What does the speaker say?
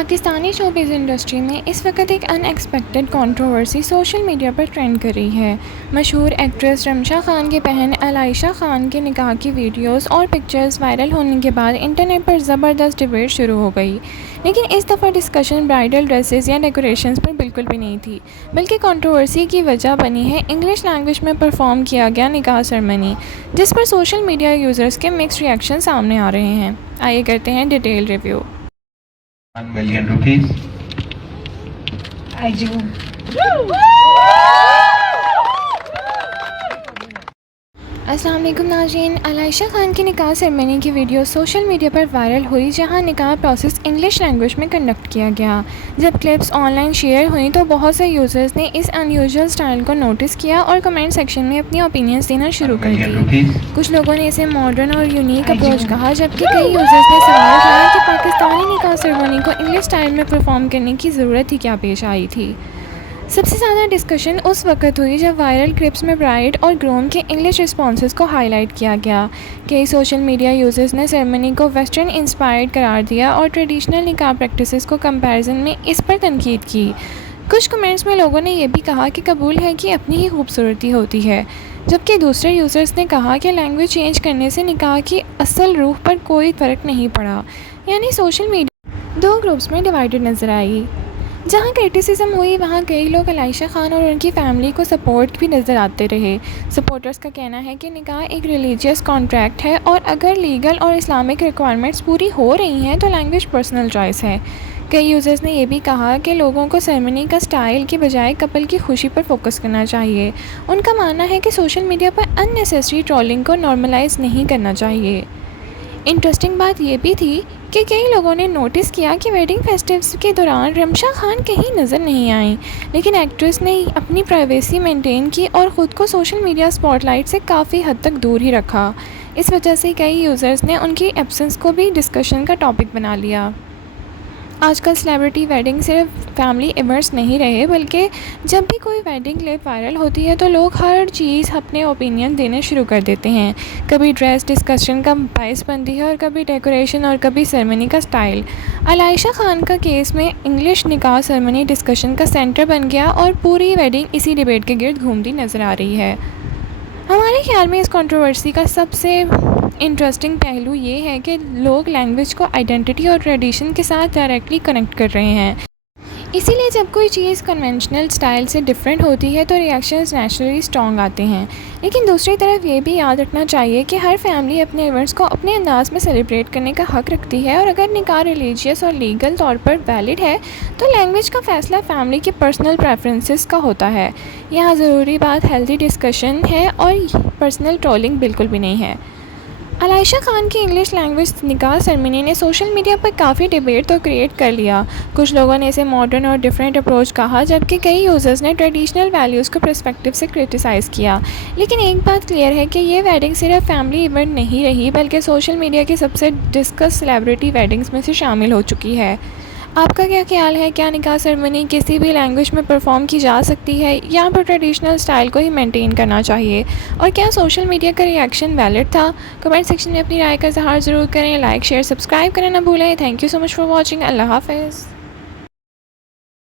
Pakistani showbiz industry میں اس وقت ایک ان ایکسپیکٹڈ کنٹروورسی سوشل میڈیا پر ٹرینڈ کر رہی ہے۔ مشہور ایکٹریس رمشا خان کی بہن عائشہ خان کے نکاح کی ویڈیوز اور پکچرز وائرل ہونے کے بعد انٹرنیٹ پر زبردست ڈیبیٹ شروع ہو گئی، لیکن اس دفعہ ڈسکشن برائڈل ڈریسز یا ڈیکوریشنز پر بالکل بھی نہیں تھی، بلکہ کنٹروورسی کی وجہ بنی ہے انگلش لینگویج میں پرفارم کیا گیا نکاح سرمنی، جس پر سوشل میڈیا یوزرز کے مکس ریئیکشن سامنے آ رہے ہیں۔ آئیے کرتے ہیں detail review. ₹1 million. I do. السلام علیکم ناظرین، عائشہ خان کی نکاح سرمنی کی ویڈیو سوشل میڈیا پر وائرل ہوئی، جہاں نکاح پروسیس انگلش لینگویج میں کنڈکٹ کیا گیا۔ جب کلپس آن لائن شیئر ہوئیں تو بہت سے یوزرز نے اس ان یوزول سٹائل کو نوٹس کیا اور کمنٹ سیکشن میں اپنی اوپینینز دینا شروع کر دی۔ کچھ لوگوں نے اسے ماڈرن اور یونیک اپروچ کہا، جبکہ کئی یوزرز نے سوال کیا کہ پاکستانی نکاح سرمنی کو انگلش سٹائل میں پرفارم کرنے کی ضرورت ہی کیا پیش آئی تھی۔ سب سے زیادہ ڈسکشن اس وقت ہوئی جب وائرل کلپس میں برائڈ اور گروم کے انگلش رسپانسز کو ہائی لائٹ کیا گیا۔ کئی سوشل میڈیا یوزرز نے سرمنی کو ویسٹرن انسپائرڈ قرار دیا اور ٹریڈیشنل نکاح پریکٹسز کو کمپیریزن میں اس پر تنقید کی۔ کچھ کمنٹس میں لوگوں نے یہ بھی کہا کہ قبول ہے کہ اپنی ہی خوبصورتی ہوتی ہے، جبکہ دوسرے یوزرز نے کہا کہ لینگویج چینج کرنے سے نکاح کی اصل روح پر کوئی فرق نہیں پڑا۔ یعنی سوشل میڈیا دو گروپس میں ڈیوائیڈڈ نظر آئی۔ جہاں کرٹیسزم ہوئی وہاں کئی لوگ عائشہ خان اور ان کی فیملی کو سپورٹ بھی نظر آتے رہے۔ سپورٹرز کا کہنا ہے کہ نکاح ایک ریلیجیس کانٹریکٹ ہے اور اگر لیگل اور اسلامک ریکوائرمنٹس پوری ہو رہی ہیں تو لینگویج پرسنل چوائس ہے۔ کئی یوزرز نے یہ بھی کہا کہ لوگوں کو سرمنی کا سٹائل کی بجائے کپل کی خوشی پر فوکس کرنا چاہیے۔ ان کا ماننا ہے کہ سوشل میڈیا پر ان نیسیسری ٹرولنگ کو نارملائز نہیں کرنا چاہیے۔ انٹرسٹنگ بات یہ بھی تھی کہ کئی لوگوں نے نوٹس کیا کہ ویڈنگ فیسٹیوز کے دوران رمشا خان کہیں نظر نہیں آئیں، لیکن ایکٹریس نے اپنی پرائیویسی مینٹین کی اور خود کو سوشل میڈیا سپاٹ لائٹ سے کافی حد تک دور ہی رکھا۔ اس وجہ سے کئی یوزرز نے ان کی ایبسنس کو بھی ڈسکشن کا ٹاپک بنا لیا۔ آج کل سیلیبریٹی ویڈنگ صرف فیملی ایونٹس نہیں رہے، بلکہ جب بھی کوئی ویڈنگ کلپ وائرل ہوتی ہے تو لوگ ہر چیز اپنے اوپینین دینے شروع کر دیتے ہیں۔ کبھی ڈریس ڈسکشن کا باعث بنتی ہے اور کبھی ڈیکوریشن اور کبھی سرمنی کا سٹائل۔ عائشہ خان کا کیس میں انگلش نکاح سرمنی ڈسکشن کا سینٹر بن گیا اور پوری ویڈنگ اسی ڈیبیٹ کے گرد گھومتی نظر آ رہی ہے۔ ہمارے خیال میں اس کنٹروورسی کا سب سے انٹرسٹنگ پہلو یہ ہے کہ لوگ لینگویج کو آئیڈینٹی اور ٹریڈیشن کے ساتھ ڈائریکٹلی کنیکٹ کر رہے ہیں۔ اسی لیے جب کوئی چیز کنونشنل سٹائل سے ڈیفرنٹ ہوتی ہے تو ریئیکشنز نیچرلی سٹرونگ آتے ہیں، لیکن دوسری طرف یہ بھی یاد رکھنا چاہیے کہ ہر فیملی اپنے ایونٹس کو اپنے انداز میں سیلیبریٹ کرنے کا حق رکھتی ہے، اور اگر نکاح ریلیجیس اور لیگل طور پر ویلڈ ہے تو لینگویج کا فیصلہ فیملی کی پرسنل پریفرنسز کا ہوتا ہے۔ یہاں ضروری بات ہیلدی ڈسکشن ہے اور پرسنل ٹرولنگ بالکل بھی نہیں ہے۔ عائشہ خان کی انگلش لینگویج نکاح سرمنی نے سوشل میڈیا پر کافی ڈیبیٹ تو کریٹ کر لیا۔ کچھ لوگوں نے اسے ماڈرن اور ڈیفرنٹ اپروچ کہا، جبکہ کئی یوزرز نے ٹریڈیشنل ویلیوز کو پرسپیکٹیو سے کرٹیسائز کیا۔ لیکن ایک بات کلیئر ہے کہ یہ ویڈنگ صرف فیملی ایونٹ نہیں رہی، بلکہ سوشل میڈیا کی سب سے ڈسکس سیلیبریٹی ویڈنگز میں سے شامل ہو چکی ہے۔ آپ کا کیا خیال ہے؟ کیا نکاح سرمنی کسی بھی لینگویج میں پرفارم کی جا سکتی ہے یا پھر ٹریڈیشنل سٹائل کو ہی مینٹین کرنا چاہیے؟ اور کیا سوشل میڈیا کا ریئیکشن ویلڈ تھا؟ کمنٹ سیکشن میں اپنی رائے کا اظہار ضرور کریں۔ لائک، شیئر، سبسکرائب کرنا نہ بھولیں۔ Thank you so much for watching. اللہ حافظ۔